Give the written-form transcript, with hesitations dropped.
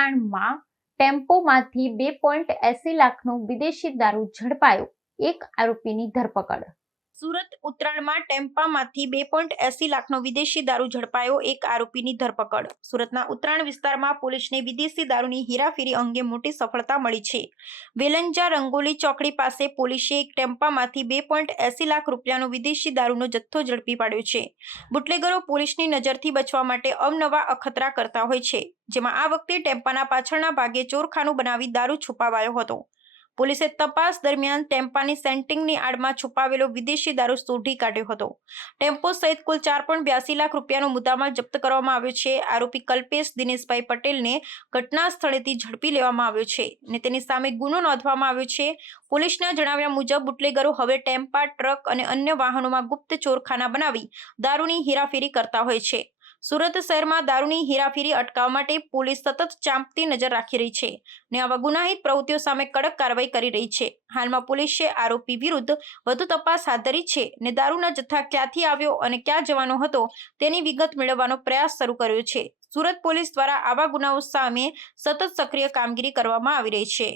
ઉત્તરાયણમાં ટેમ્પોમાંથી 2.80 લાખનો વિદેશી દારૂ ઝડપાયો, એક આરોપીની ધરપકડ। સુરત ઉત્તરાયણમાં ટેમ્પામાંથી 2.80 લાખનો વિદેશી દારૂ ઝડપાયો, એક આરોપીની ધરપકડ। સુરતના ઉત્તરાયણ વિસ્તારમાં પોલીસને વિદેશી દારૂની હેરાફેરી અંગે મોટી સફળતા મળી છે। વેલંજા રંગોલી ચોકડી પાસે પોલીસે એક ટેમ્પામાંથી 2.80 લાખ રૂપિયાનો વિદેશી દારૂનો જથ્થો ઝડપી પાડ્યો છે। બુટલેગરો પોલીસની નજરથી બચવા માટે અવનવા અખતરા કરતા હોય છે, જેમાં આ વખતે ટેમ્પાના પાછળના ભાગે ચોરખાનું બનાવી દારૂ છુપાવાયો હતો। પોલીસે તપાસ દરમિયાન ટેમ્પાની સેન્ટિંગની આડમાં છુપાવેલો વિદેશી દારૂ શોધી કાઢ્યો હતો। ટેમ્પો સહિત કુલ 4.82 લાખ રૂપિયાનો મુદ્દામાલ જપ્ત કરવામાં આવ્યો છે। આરોપી કલ્પેશ દિનેશભાઈ પટેલને ઘટના સ્થળેથી ઝડપી લેવામાં આવ્યો છે અને તેની સામે ગુનો નોંધવામાં આવ્યો છે। પોલીસના જણાવ્યા મુજબ બુટલેગરો હવે ટેમ્પા, ટ્રક અને અન્ય વાહનોમાં ગુપ્ત ચોરખાના બનાવી દારૂની હેરાફેરી કરતા હોય છે। સુરત શહેરમાં દારૂની હેરાફેરી અટકાવવા માટે પોલીસ સતત ચાંપતી નજર રાખી રહી છે અને આવા ગુનાહિત પ્રવૃત્તિઓ સામે કડક કાર્યવાહી કરી રહી છે। હાલમાં પોલીસે આરોપી વિરુદ્ધ વધુ તપાસ હાથ ધરી છે અને દારૂના જથ્થા ક્યાંથી આવ્યો અને ક્યાં જવાનો હતો તેની વિગત મેળવવાનો પ્રયાસ શરૂ કર્યો છે। સુરત પોલીસ દ્વારા આવા ગુનાઓ સામે સતત સક્રિય કામગીરી કરવામાં આવી રહી છે।